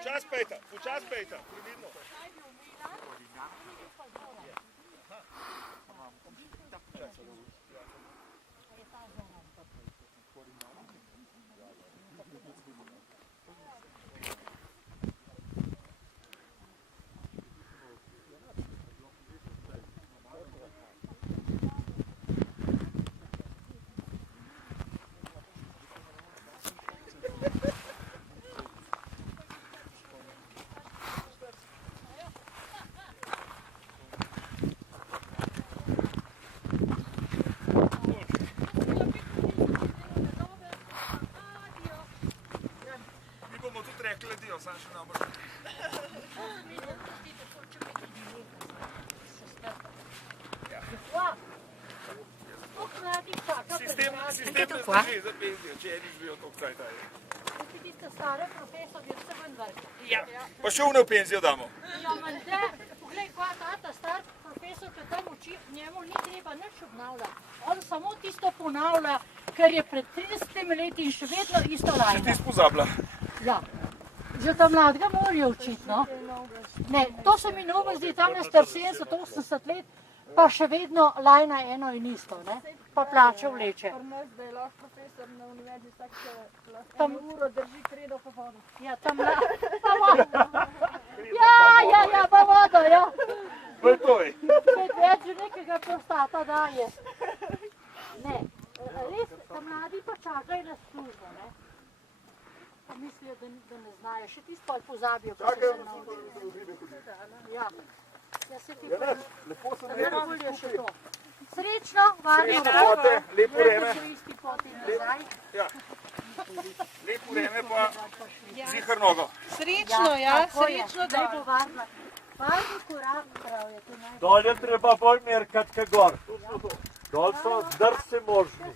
Počas pejta, previdno. Sam še namor. Sistem ne zdrži za penzijo, če eni živijo toliko cajta. Tiste stare profesorje se ven vrka. Ja, pa še v penzijo damo. Ja, mende, poglej, kaj ta star profesor, ki tam uči, njemu ni treba nič obnavljati. On samo tisto ponavlja, ker je pred 30 leti in še vedno isto lajna. Še tisto pozabila. Ja. Že ta mladega morajo učiti, no? Ne, to se mi novo zdi, tam je star 70-80 let, pa še vedno lajna eno in isto, ne? Pa plače vleče. Pri nas, da je lahko profesor na univerzi, tak se lahko eno uro drži kredo po vodo. Ja, tam pa vodo. Ja, pa vodo, ja. Vrtoj. Več že nekega prostata daje. Ne, res, ta mladi pa čakajo na službo, ne? Pa mislijo, da ne znajo, še tisto pa pozabijo, ko so se naučili. Ja, se ti pa najbolje še to. Srečno, varno pot, Lepo vreme. po isti poti nazaj. Ja. Lepo vreme pa zihar nogo. Srečno, ja, srečno, da Daj bo varno. Varno korak, prav je to najbolj. Dol je treba bolj merkat, kaj gor. Dol so zdrse možni.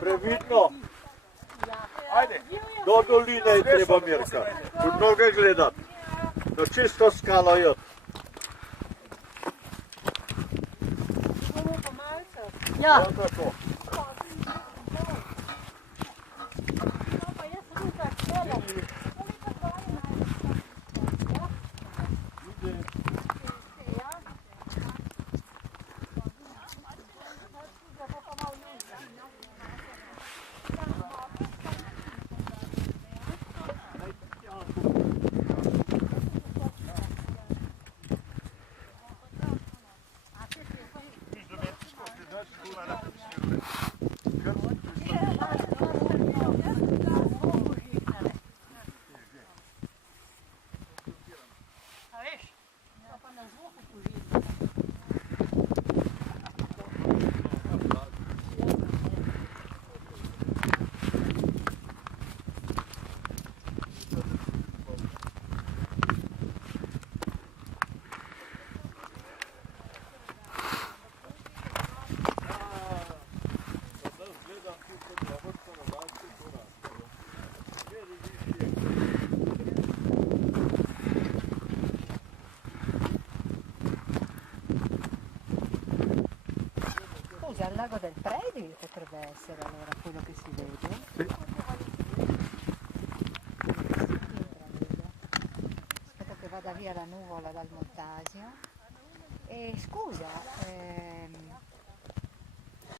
Previdno. Ajde. Do doline je treba merkat. Od noge gledat. No čisto skalo je. Ja. Tako. Pa jaz ruka čela. Al lago del Predi potrebbe essere allora quello che si vede. Sì. Aspetta che vada via la nuvola dal Montasio. E scusa,